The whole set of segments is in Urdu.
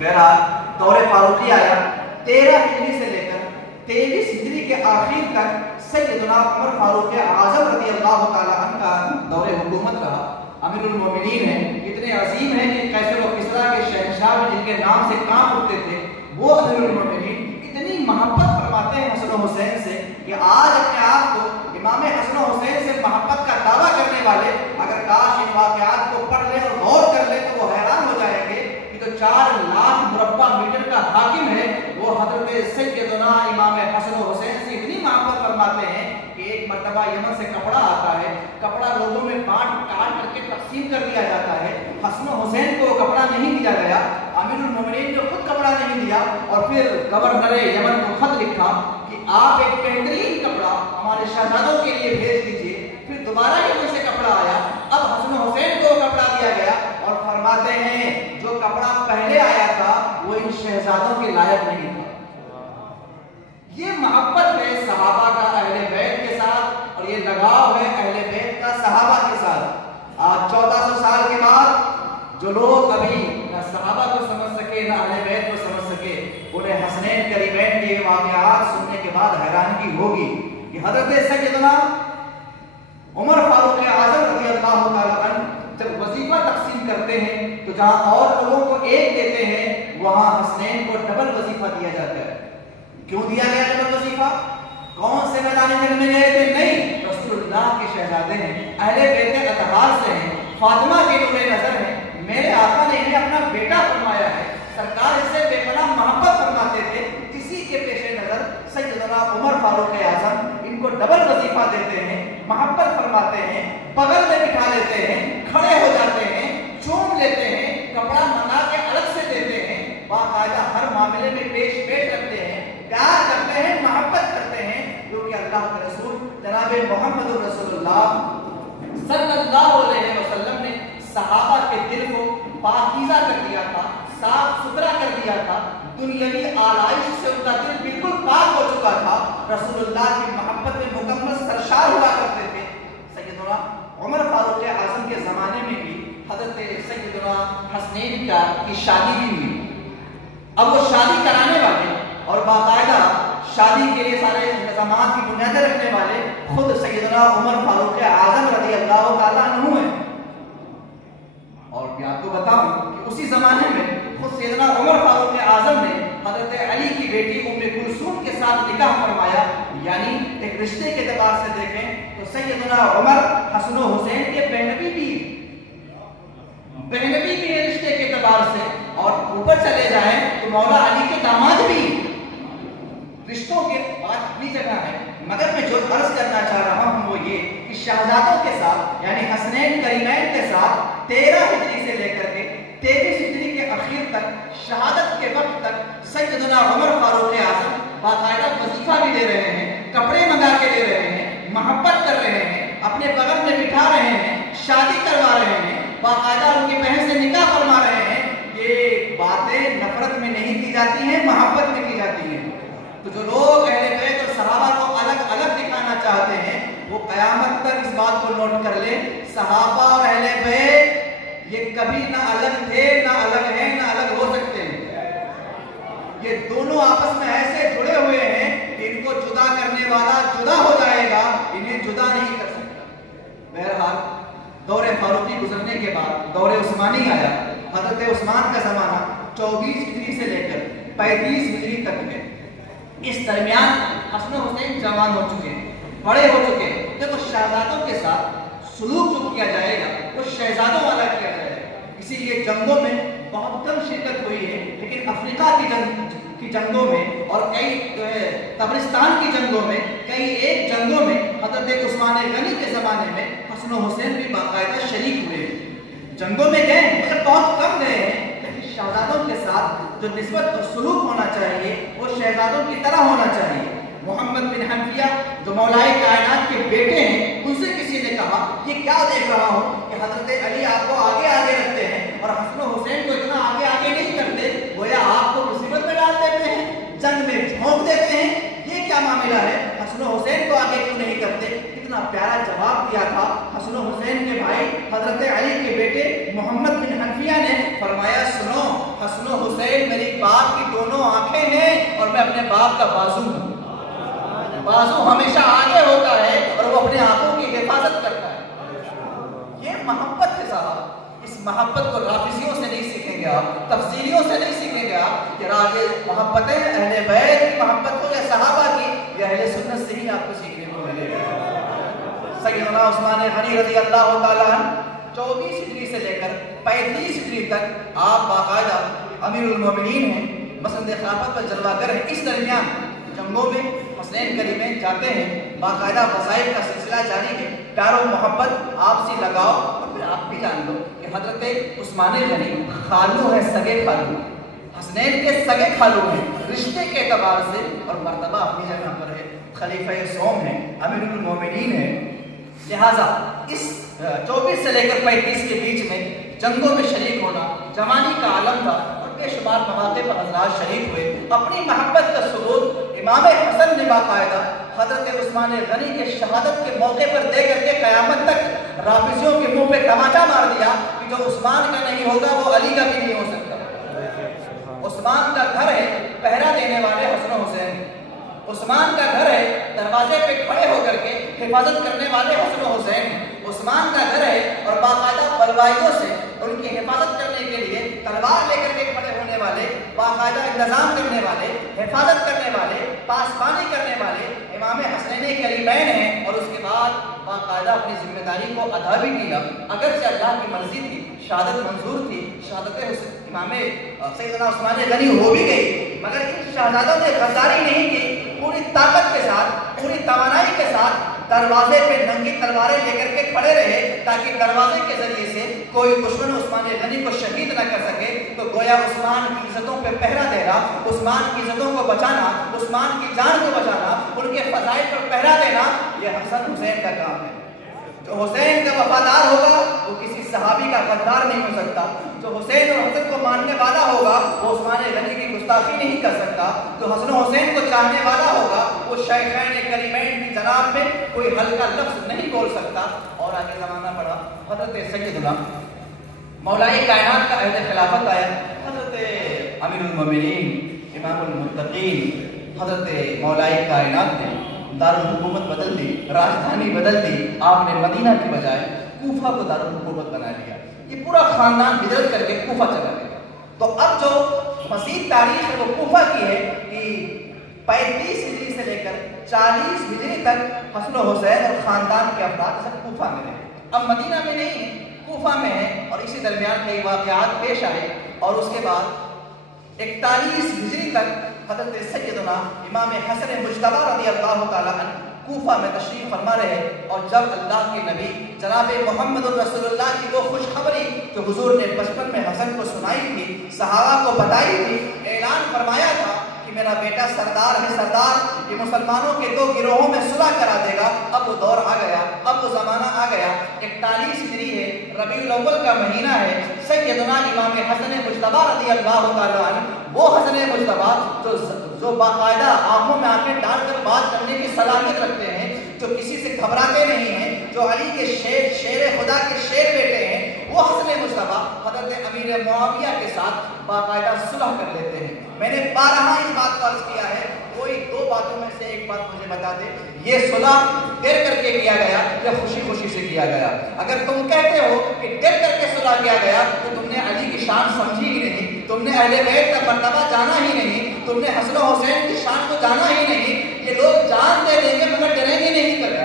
بہرحال دور فاروقی آیا، 13 ہجری سے لے کر 23 ہجری کے آخر تک سیدنا عمر فاروق اعظم رضی اللہ تعالی عنہ کا دور حکومت رہا۔ امیر المومنین ہیں، اتنے عظیم ہیں کہ قیصر و کسریٰ کے شہنشاہ جن کے نام سے کام اٹھتے تھے، وہ امیر المومنین اتنی محبت فرماتے ہیں حسن و حسین سے کہ آج اپنے آپ کو امام حسن و حسین سے محبت کا دعویٰ کرنے والے اگر کاش ان واقعات کو پڑھ لیں اور غور کر لیں تو وہ حیران ہو جائیں گے کہ جو 4 لاکھ مربع میٹر کا حاکم ہے وہ حضرت سیدنا امام حسن و حسین سے اتنی محبت فرماتے ہیں کہ ایک مرتبہ یمن سے کپڑا آتا ہے، کپڑا لوگوں میں کاٹ کر کے تقسیم کر دیا جاتا ہے، حسن و حسین کو کپڑا نہیں دیا گیا، امیر المومنین نے خود کپڑا نہیں دیا اور پھر گورنر یمن کو خط لکھا کہ آپ ایک بہترین کپڑا ہمارے شہزادوں کے لیے بھیج دیجیے۔ پھر دوبارہ یمن سے کپڑا آیا، اب حسن و حسین کو کپڑا دیا گیا اور فرماتے ہیں جو کپڑا پہلے آیا تھا وہ ان شہزادوں کے لائق نہیں تھا۔ یہ محبت ہے صحابہ کا اہل بیت کے ساتھ اور یہ لگاؤ ہے اہل بیت کا صحابہ کے ساتھ۔ آج 1400 سال کے بعد جو لوگ ابھی نہ صحابہ کو سمجھ سکے نہ اہل بیت کو سمجھ سکے، انہیں حسنین کریمین کے واقعات سننے کے بعد حیرانگی ہوگی کہ حضرت سیدنا عمر فاروق اعظم رضی اللہ تعالیٰ عنہ جب وظیفہ تقسیم کرتے ہیں تو جہاں اور لوگوں کو ایک دیتے ہیں وہاں حسنین کو ڈبل وظیفہ دیا جاتا ہے۔ کیوں دیا گیا ڈبل وظیفہ؟ کون سے میدان جنگ میں گئے تھے؟ نہیں، رسول اللہ کے شہزادے ہیں، اہل بیت اطہار سے ہیں، فاطمہ کے نور نظر ہیں، میرے آقا نے انہیں اپنا بیٹا فرمایا ہے، سرکار اس سے بے پناہ محبت فرماتے تھے۔ اسی کے پیش نظر سیدنا عمر فاروق اعظم ان کو ڈبل وظیفہ دیتے ہیں، محبت فرماتے ہیں، بغل میں بٹھا لیتے ہیں، کھڑے ہو جاتے ہیں، چوم لیتے ہیں، کپڑا منگا کے الگ سے دیتے ہیں، باقاعدہ ہر معاملے میں پیش رکھتے ہیں، پیار کرتے ہیں، محبت کرتے ہیں، کیونکہ اللہ کے رسول جناب محمد رسول اللہ صلی اللہ علیہ وسلم نے صحابہ کے دل کو پاکیزہ کر دیا تھا، صاف ستھرا کر دیا تھا، دنیاوی آلائش سے ان کا دل بالکل پاک ہو چکا تھا، رسول اللہ کی محبت میں مکمل سرشار ہوا کرتے تھے۔ سیدنا عمر فاروق اعظم کے زمانے میں بھی حضرت سیدنا حسنین کی شادی بھی ہوئی۔ اب وہ شادی کرانے والے اور باقاعدہ شادی کے لیے سارے انتظامات کی بنیادیں رکھنے والے خود سیدنا عمر فاروق اعظم رضی اللہ تعالیٰ عنہ ہیں۔ اور میں آپ کو بتاؤں کہ اسی زمانے میں خود سیدنا عمر فاروق اعظم نے حضرت علی کی بیٹی ام کلثوم کے ساتھ نکاح فرمایا، یعنی ایک رشتے کے اعتبار سے دیکھیں تو سیدنا عمر حسن و حسین کے بہنوی بھی ہے رشتے کے اعتبار سے، اور اوپر چلے جائیں تو مولا علی کے داماد بھی۔ رشتوں کے بات اپنی جگہ ہے، مگر میں جو عرض کرنا چاہ رہا ہوں وہ یہ کہ شہزادوں کے ساتھ یعنی حسنین کریمین کے ساتھ 13 ہجری سے لے کر کے 23 ہجری کے اخیر تک شہادت کے وقت تک سیدنا عمر فاروق اعظم باقاعدہ وظیفہ بھی دے رہے ہیں، کپڑے منگا کے دے رہے ہیں، محبت کر رہے ہیں، اپنے بغل میں بٹھا رہے ہیں، شادی کروا رہے ہیں، باقاعدہ ان کی بہن سے نکاح فرما رہے ہیں۔ یہ باتیں نفرت میں نہیں کی جاتی ہیں، محبت میں کی جاتی ہیں۔ تو جو لوگ اہل بیت اور صحابہ کو الگ الگ دکھانا چاہتے ہیں وہ قیامت تک اس بات کو نوٹ کر لیں، صحابہ اور اہل بیت یہ کبھی نہ الگ تھے، نہ الگ ہیں، نہ الگ ہو سکتے ہیں۔ یہ دونوں آپس میں ایسے جڑے ہوئے ہیں کہ ان کو جدا کرنے والا جدا ہو جائے گا، انہیں جدا نہیں کر سکتا۔ بہرحال دور فاروقی گزرنے کے بعد دور عثمانی آیا۔ حضرت عثمان کا زمانہ 24 ہجری سے لے کر 35 ہجری تک ہے۔ اس درمیان حسن و حسین جوان ہو چکے ہیں، بڑے ہو چکے ہیں۔ دیکھو شہزادوں کے ساتھ سلوک جو کیا جائے گا وہ شہزادوں والا کیا جائے گا، اسی لیے جنگوں میں بہت کم شرکت ہوئی ہے، لیکن افریقہ کی جنگوں میں اور کئی تبرستان کی جنگوں میں، کئی ایک جنگوں میں حضرت عثمان غنی کے زمانے میں حسن و حسین بھی باقاعدہ شریک ہوئے ہیں۔ جنگوں میں گئے مگر بہت کم گئے ہیں، لیکن شہزادوں کے ساتھ جو نسبت اور سلوک ہونا چاہیے وہ شہزادوں کی طرح ہونا چاہیے۔ محمد بن حنفیہ جو مولائے کائنات کے بیٹے ہیں، ان سے کسی نے کہا یہ کیا دیکھ رہا ہوں کہ حضرت علی آپ کو آگے آگے رکھتے ہیں اور حسن و حسین کو اتنا آگے آگے نہیں کرتے، گویا آپ کو مصیبت میں ڈال دیتے ہیں، جنگ میں جھونک دیتے ہیں، یہ کیا معاملہ ہے؟ حسن و حسین کو آگے کیوں نہیں کرتے؟ کتنا پیارا جواب دیا تھا حسن و حسین کے بھائی حضرت علی کے بیٹے محمد بن حنفیہ نے، فرمایا سنو حسن و حسین میں اپنے باپ کا بازو ہوں. بازو ہمیشہ آگے ہوتا ہے اور وہ اپنے آنکھوں کی حفاظت کرتا ہے. یہ محبت ہے صاحب. اس محبت کو رافضیوں سے نہیں سیکھیں گے آپ, تفسیریوں سے نہیں سیکھیں گے آپ. یہ محبتیں اہل بیت کی محبت ہو یا صحابہ کی, یہ اہل سنت سے ہی آپ کو سیکھنے کو ملے گا. سیدنا عثمان غنی رضی اللہ تعالیٰ عنہ 24 ہجری سے لے کر 35 ہجری تک آپ باقاعدہ امیر المومنین ہیں, مسند خلافت پر جلوہ گر ہیں. اس درمیان جنگوں میں حسنین کریمین جاتے ہیں, باقاعدہ وظائف کا سلسلہ جاری ہے, پیار و محبت آپسی لگاؤ. اور پھر آپ بھی جان لو کہ حضرت عثمان غنی خالو ہیں, سگے خالو, حسنین کے سگے خالو ہیں رشتے کے اعتبار سے, اور مرتبہ اپنی جگہ پر ہے, خلیفہ سوم ہیں, امیر المومنین ہیں. لہٰذا اس 24 سے لے کر 35 کے بیچ میں جنگوں میں شریک ہونا جوانی کا عالم تھا, اور بے شمار مواقع پر حضرات شریک ہوئے. اپنی محبت کا ثبوت امام حسن نے باقاعدہ حضرت عثمان غنی کے شہادت کے موقع پر دے کر کے قیامت تک رافضیوں کے منہ پہ تماچا مار دیا کہ جو عثمان کا نہیں ہوگا وہ علی کا بھی نہیں ہو سکتا. عثمان کا گھر ہے پہرا دینے والے حسن و حسین, عثمان کا گھر ہے دروازے پہ کھڑے ہو کر کے حفاظت کرنے والے حسن و حسین. عثمان کا گھر ہے اور باقاعدہ بلوائیوں سے ان کی حفاظت کرنے کے لیے تلوار لے کر کے کھڑے ہونے والے, باقاعدہ انتظام کرنے والے, حفاظت کرنے والے, پاسبانی کرنے والے امام حسنین کریمین ہیں. اور اس کے بعد باقاعدہ اپنی ذمہ داری کو ادا بھی کیا, اگرچہ اللہ کی مرضی تھی, شہادت منظور تھی, شہادت امام سیدنا عثمان غنی ہو بھی گئی, مگر ان شہزادوں نے غداری نہیں کی. پوری طاقت کے ساتھ, پوری توانائی کے ساتھ دروازے پہ ننگی تلواریں لے کر کے کھڑے رہے تاکہ دروازے کے ذریعے سے کوئی دشمن عثمان غنی کو شہید نہ کر سکے. تو گویا عثمان کی عزتوں پہ پہرا دینا, عثمان کی عزتوں کو بچانا, عثمان کی جان کو بچانا, ان کے فضائل پر پہرا دینا, یہ حسن حسین کا کام ہے. جو حسین کا وفادار ہوگا وہ کسی صحابی کا غدار نہیں ہو سکتا. جو حسین اور حسن کو ماننے والا ہوگا وہ عثمان غنی کی گستاخی نہیں کر سکتا. جو حسن و حسین کو چاہنے والا ہوگا وہ شیخین کریمین کی جناب میں کوئی ہلکا لفظ نہیں بول سکتا. اور آگے زمانہ پڑا, حضرت سیدنا مولائے کائنات کا عہد خلافت آیا. حضرت امیر المومنین امام المتقین حضرت مولائے کائنات نے دارالحکومت بدل دی, راجدھانی بدل دی. آپ نے مدینہ کی بجائے کوفہ کو دارالحکومت بنا لیا. یہ پورا خاندان ہجرت کر کے کوفہ چلا گیا. تو اب جو مزید تاریخ ہے وہ کوفہ کی ہے کہ 35 ہجری سے لے کر 40 ہجری تک حسن و حسین اور خاندان کے افراد سب کوفہ میں رہے. اب مدینہ میں نہیں ہے, کوفہ میں ہے. اور اسی درمیان کئی واقعات پیش آئے, اور اس کے بعد 41 ہجری تک حضرت سیدنا امام حسن مجتبی رضی اللہ تعالیٰ عنہ کوفہ میں تشریف فرما رہے. اور جب اللہ کے نبی جناب محمد رسول اللہ کی وہ خوشخبری جو حضور نے بچپن میں حسن کو سنائی تھی, صحابہ کو بتائی تھی, اعلان فرمایا تھا کہ میرا بیٹا سردار ہے, سردار, یہ مسلمانوں کے 2 گروہوں میں صلح کرا دے گا. اب وہ دور آ گیا, اب وہ زمانہ آ گیا. 41 ہجری ہے, ربیع الاول کا مہینہ ہے. سیدنا امام حسن مجتبی رضی اللہ تعالیٰ عنہ, وہ حسن مجتبی جو باقاعدہ آنکھوں میں آنکھیں ڈال کر بات کرنے کی صلاحیت رکھتے ہیں, جو کسی سے گھبراتے نہیں ہیں, جو علی کے شیر خدا کے شیر بیٹے ہیں, وہ حسن مجتبی حضرت امیر معاویہ کے ساتھ باقاعدہ صلح کر لیتے ہیں. میں نے بارہا اس بات کو عرض کیا ہے, کوئی 2 باتوں میں سے ایک بات مجھے بتا دے, یہ صلح ڈر کر کے کیا گیا یا خوشی خوشی سے کیا گیا؟ اگر تم کہتے ہو کہ ڈر کر کے صلح کیا گیا تو تم نے علی کی شان سمجھی ہی نہیں, تم نے اہل بیت کا مرتبہ جانا ہی نہیں, تم نے حسن و حسین کی شان کو جانا ہی نہیں. یہ لوگ جان دے دیں گے مگر ڈریں گے نہیں کریں.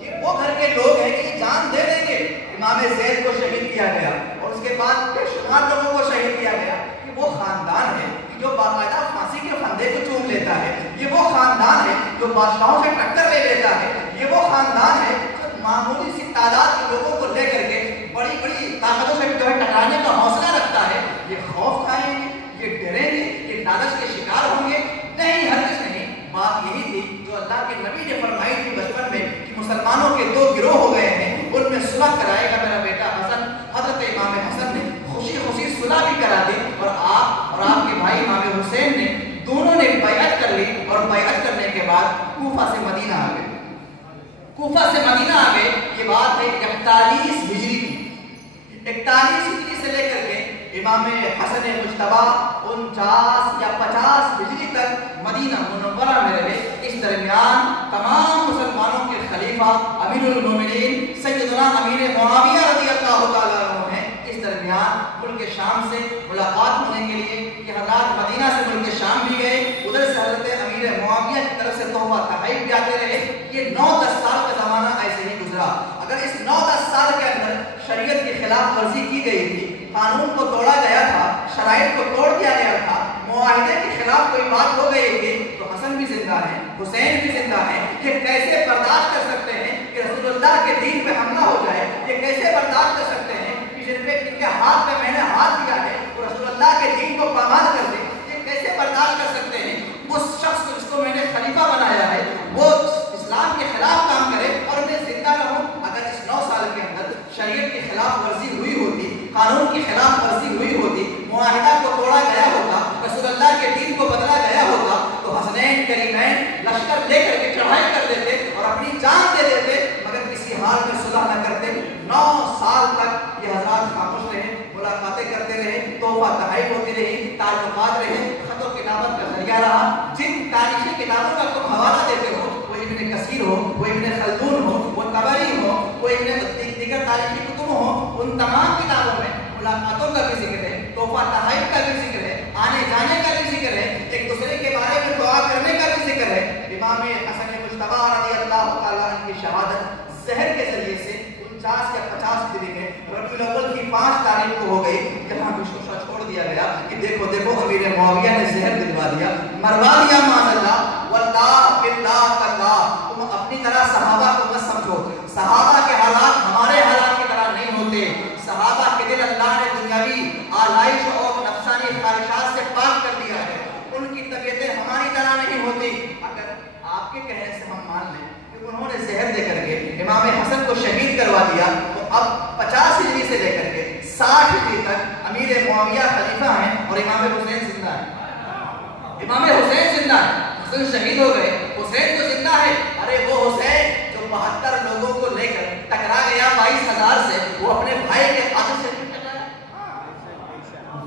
یہ وہ گھر کے لوگ ہیں کہ جان دے دیں گے. امام زید کو شہید کیا گیا اور اس کے بعد بے شمار لوگوں کو شہید کیا گیا. یہ وہ خاندان ہے جو باقاعدہ پھانسی کے پھندے کو چوم لیتا ہے. یہ وہ خاندان ہے جو بادشاہوں سے ٹکر لے لیتا ہے. یہ وہ خاندان ہے جو معمولی سی تعداد کے لوگوں کو لے کر کے بڑی بڑی طاقتوں سے جو ہے ٹکرانے کا حوصلہ رکھتا ہے. یہ خوف کھائیں گے, یہ ڈریں گے, یہ لالچ کے شکار ہوں گے؟ نہیں, ہرگز نہیں. بات یہی تھی جو اللہ کے نبی نے فرمائی تھی بچپن میں کہ مسلمانوں کے 2 گروہ ہو گئے ہیں, ان میں صلح کرائے گا میرا بیٹا حسن. حضرت امام حسن نے خوشی خوشی صلح بھی کرا دی, اور آپ کے بھائی امام حسین نے دونوں نے بیعت کر لی. اور بیعت کرنے کے بعد کوفہ سے مدینہ آ گئے. کوفہ سے مدینہ آ گئے. یہ بات ہے 41 ہجری کی. 41 ہجری سے لے کر کے امام حسن مجتبی 49 یا 50 ہجری تک مدینہ منورہ میں رہے۔ اس درمیان تمام مسلمانوں کے خلیفہ امیر المومنین سیدنا امیر معاویہ رضی اللہ تعالیٰ عنہ ہیں اس درمیان ملک شام سے ملاقات ہونے کے لیے کہ حضرات مدینہ سے ملک شام بھی گئے، ادھر سے حضرت امیر معاویہ کی طرف سے تحفہ تحائف بھی آتے رہے۔ یہ 9-10 سال کا زمانہ ایسے ہی گزرا۔ اگر اس 9-10 سال کے اندر شریعت کی خلاف ورزی کی گئی تھی، قانون کو توڑا گیا تھا، شرائط کو توڑ دیا گیا تھا، معاہدے کے خلاف کوئی بات ہو گئی تھی، تو حسن بھی زندہ ہے، حسین بھی زندہ ہے، یہ کیسے برداشت کر سکتے ہیں کہ رسول اللہ کے دین پہ حملہ ہو جائے؟ یہ کیسے برداشت کر سکتے ہیں کہ جن کے ہاتھ پہ میں نے ہاتھ دیا ہے وہ رسول اللہ کے دین کو پامال کر دے؟ یہ کیسے برداشت کر سکتے ہیں اس شخص کو جس کو میں نے خلیفہ بنایا ہے وہ اسلام کے خلاف کام کرے اور میں زندہ رہوں؟ اگر اس 9 سال کے اندر شریعت کی خلاف ورزی ہوئی ہوتی، قانون کی خلاف ورزی ہوئی ہوتی، معاہدہ کو توڑا گیا ہوتا، رسول اللہ کے دین کو بدلا گیا ہوتا، تو حسنین کریمین لشکر لے کر کے چڑھائی کر دیتے اور اپنی جان دے دیتے، مگر کسی حال میں صلح نہ کرتے۔ 9 سال تک یہ حضرات خاموش رہے، ملاقاتیں کرتے رہے، تحفہ تحائف ہوتی رہی، تعلقات رہے، خط و کتابت کا ذریعہ رہا۔ جن تاریخی کتابوں کا تم حوالہ دیتے ہو، وہ ابن کثیر ہو، وہ ابن خلدون ہو، وہ طبری ہو، وہ ابن دیگر تاریخی کتب ہو، ان تمام کتابوں میں ملاقاتوں کا بھی ذکر ہے، تحفہ تحائف کا بھی ذکر ہے، آنے جانے کا بھی ذکر ہے، ایک دوسرے کے بارے میں دعا کرنے کا بھی ذکر ہے۔ امام حسن مجتبی رضی اللہ تعالیٰ عنہ کی شہادت زہر کے ذریعے سے 49 یا 50 ہجری میں ربیع الاول کی 5 تاریخ کو ہو گئی، جہاں بھی شوشہ چھوڑ دیا گیا کہ دیکھو دیکھو امیر معاویہ نے زہر دلوا دیا، مروا دیا معاذ اللہ، واللہ باللہ تاللہ۔ تم اپنی طرح صحابہ کو مت سمجھو، صحابہ کے حالات ہمارے حالات کی طرح نہیں ہوتے۔ صحابہ کے دل اللہ نے دنیاوی آلائش اور نفسانی خواہشات سے پاک کر دیا ہے، ان کی طبیعتیں ہماری طرح نہیں ہوتی۔ اگر آپ کے کہنے سے ہم مان لیں کہ انہوں نے زہر دے کر کے امام حسن کو شہید کروا دیا، تو اب 50 ہجری سے لے کر کے 60 ہجری تک امیر معاویہ خلیفہ ہیں اور امام حسین زندہ ہے۔ امام حسین زندہ ہے، حسن شہید ہو گئے، حسین تو زندہ ہے۔ ارے وہ حسین جو 72 لوگوں کو لے کر ٹکرا گیا 22,000 سے، وہ اپنے بھائی کے قاتل سے نہیں ٹکرایا؟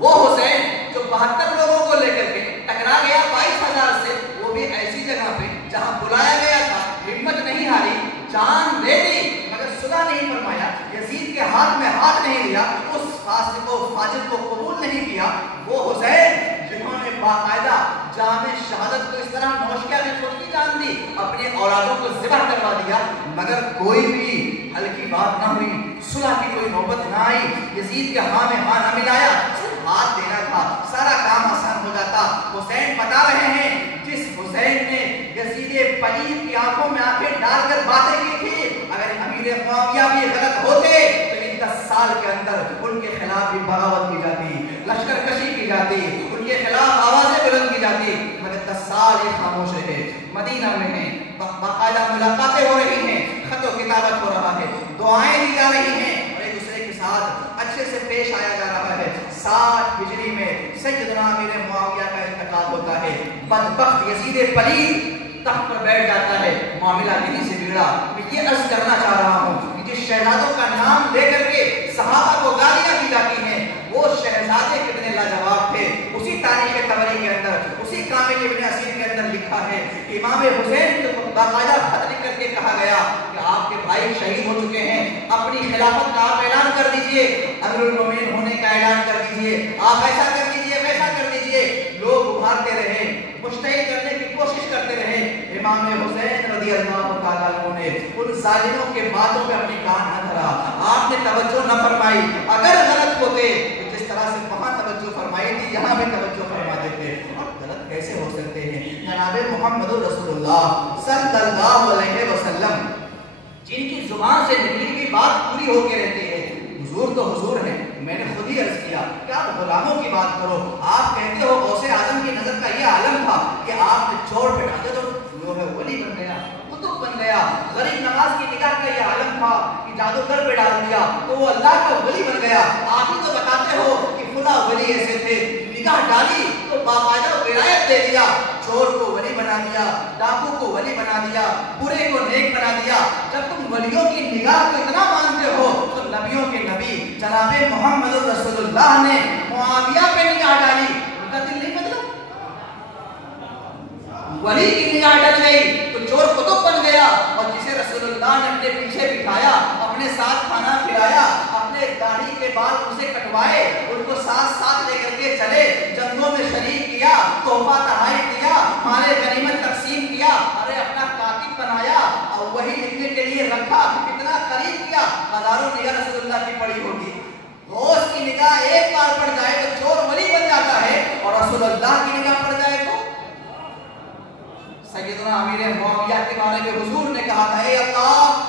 وہ حسین جو 72 لوگوں کو لے کر کے ٹکرا گیا 22,000 سے، وہ بھی ایسی جگہ پہ جہاں بلایا گیا تھا، ہمت نہیں ہاری، جان دے دی، مگر صلح نہیں فرمایا، یزید کے ہاتھ میں ہاتھ نہیں لیا، اس فاسق و فاجر کو قبول نہیں کیا۔ وہ حسین جنہوں نے باقاعدہ جام شہادت کو اس طرح نوش کیا کہ خود کی جان دی، اپنی اولادوں کو ذبح کروا دیا، مگر کوئی بھی ہلکی بات نہ ہوئی، صلح کی کوئی نوبت نہ آئی، یزید کے ہاں میں ہاں نہ ملایا، صرف ہاتھ دینا تھا، سارا کام آسان ہو جاتا۔ حسین بتا رہے ہیں جس حسین نے یزید پلید کی آنکھوں میں آنکھیں ڈال کر باتیں کی تھی، اگر امیر معاویہ بھی غلط ہوتے تو ان 10 سال کے اندر ان کے خلاف بھی بغاوت کی جاتی، لشکر کشی کی جاتی، ان کے خلاف آوازیں بلند کی جاتی، مگر 10 سال یہ خاموش رہے۔ مدینہ میں ہیں، باقاعدہ ملاقاتیں ہو رہی ہیں، خط و کتابت ہو رہا ہے، دعائیں دی جا رہی ہیں اور ایک دوسرے کے ساتھ اچھے سے پیش آیا جا رہا ہے۔ 60 ہجری میں سیدنا امیر معاویہ کا انتقال ہوتا ہے، بدبخت یزید پلید تخت پر بیٹھ جاتا ہے، معاملہ یہیں سے بگڑا۔ میں یہ عرض کرنا چاہ رہا ہوں کہ جس شہزادوں کا نام لے کر کے صحابہ کو گالیاں دی جاتی ہیں، وہ شہزادے کتنے لاجواب تھے۔ اسی تاریخ طبری کے اندر، اسی کامل ابن اسیر کے اندر لکھا ہے کہ امام حسین کو باقاعدہ خط لکھ کر کے کہا گیا کہ آپ کے بھائی شہید ہو چکے ہیں، اپنی خلافت کا آپ اعلان کر دیجئے، امیر المومنین ہونے کا اعلان کر دیجئے، آپ ایسا کر دیجئے، ویسا کر دیجئے۔ لوگ ابھارتے رہے، مشتعل کرنے کی کوشش کرتے رہے۔ امام حسین رضی اللہ تعالیٰ عنہ نے ان ظالموں کے باتوں پہ اپنی کان نہ دھرا، آپ نے توجہ نہ فرمائی۔ اگر غلط ہوتے تو جس طرح سے وہاں توجہ فرمائی تھی یہاں بھی توجہ فرما دیتے، اور غلط کیسے ہو سکتے ہیں؟ جناب محمد رسول اللہ صلی اللہ علیہ وسلم جن کی زبان سے نکلی ہوئی بات پوری ہو کے رہتی ہے، حضور تو حضور ہیں۔ میں نے خود ہی عرض کیا کہ آپ غلاموں کی بات کرو، آپ کہتے ہو غوث اعظم کی نظر کا یہ عالم تھا کہ آپ نے چھوڑ پھٹا دے تو وہ ہے ولی بن گیا، قطب بن گیا۔ غریب نواز کی نگاہ کا یہ عالم تھا کہ جادوگر پہ ڈال دیا تو وہ اللہ کا ولی بن گیا۔ آپ ہی تو بتاتے ہو کہ فلاں ولی ایسے تھے، نگاہ ڈالی تو باقاعدہ ولایت دے دیا، چور کو ولی بنا دیا، ڈاکو کو ولی بنا دیا، برے کو نیک بنا دیا۔ جب تم ولیوں کی نگاہ کو اتنا مانتے ہو تو نبیوں کے نبی جناب محمد رسول اللہ نے ولی کی نگاہ ڈل گئی تو چور قطب بن گیا، اور جسے رسول اللہ نے اپنے پیچھے بٹھایا، اپنے ساتھ کھانا کھلایا، اپنے داڑھی کے بال اسے کٹوائے، ان کو ساتھ ساتھ لے کر کے چلے، جنگوں میں شریک کیا، تحفہ تحائف دیا، مال غنیمت تقسیم کیا، ارے اپنا کاتب بنایا اور وہی لکھنے کے لیے رکھا، اتنا قریب کیا، ہزاروں نگاہ رسول اللہ کی پڑی ہوگی۔ غوث کی نگاہ ایک بار پڑ جائے تو چور ولی بن جاتا ہے، اور رسول اللہ کی نگاہ پڑ جائے تو سیدنا امیر معاویہ کے بارے میں حضور نے کہا تھا، اے اللہ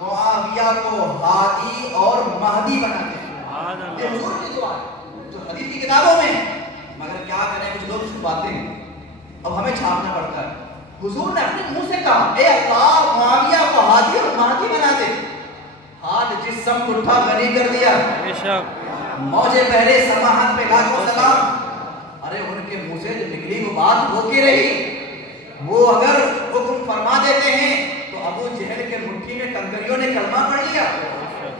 معاویہ کو ہادی اور مہدی بنا دے۔ یہ حضور کی دعا ہے جو حدیث کی کتابوں میں، مگر کیا کریں کچھ لوگ چھپاتے ہیں، اب ہمیں چھاپنا پڑتا ہے۔ حضور نے اپنے منہ سے کہا، اے اللہ معاویہ کو ہادی اور مہدی بنا دے۔ ہاتھ جس سمت اٹھا غنی کر دیا، موجے پہلے سماحت پہ لاکھوں سلام۔ ارے ان کے منہ سے جو نکلی وہ بات ہو کی رہی، وہ اگر حکم فرما دیتے ہیں تو ابو جہل کے مٹھی میں کنکریوں نے کلمہ پڑھ لیا،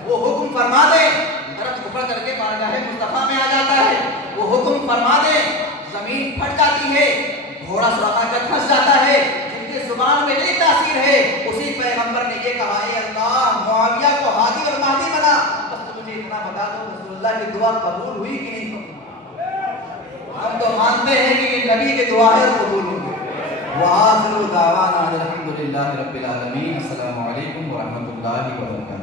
وہ حکم فرما دیں درخت اکھڑ کر کے بارگاہ مصطفیٰ میں آ جاتا ہے، وہ حکم فرما دیں زمین پھٹ جاتی ہے، گھوڑا سراقہ کر پھنس جاتا ہے، جن کی زبان میں اتنی تاثیر ہے، اسی پیغمبر نے یہ کہا، اے اللہ معاویہ کو ہادی اور مہدی بنا۔ بس تو مجھے اتنا بتا دو رسول اللہ کی دعا قبول ہوئی کہ نہیں؟ ہم تو مانتے ہیں کہ یہ نبی کی دعا ہے اور قبول ہوئی۔ وآخر دعوانا الحمد للہ رب العالمین۔ السلام علیکم ورحمۃ اللہ وبرکاتہ۔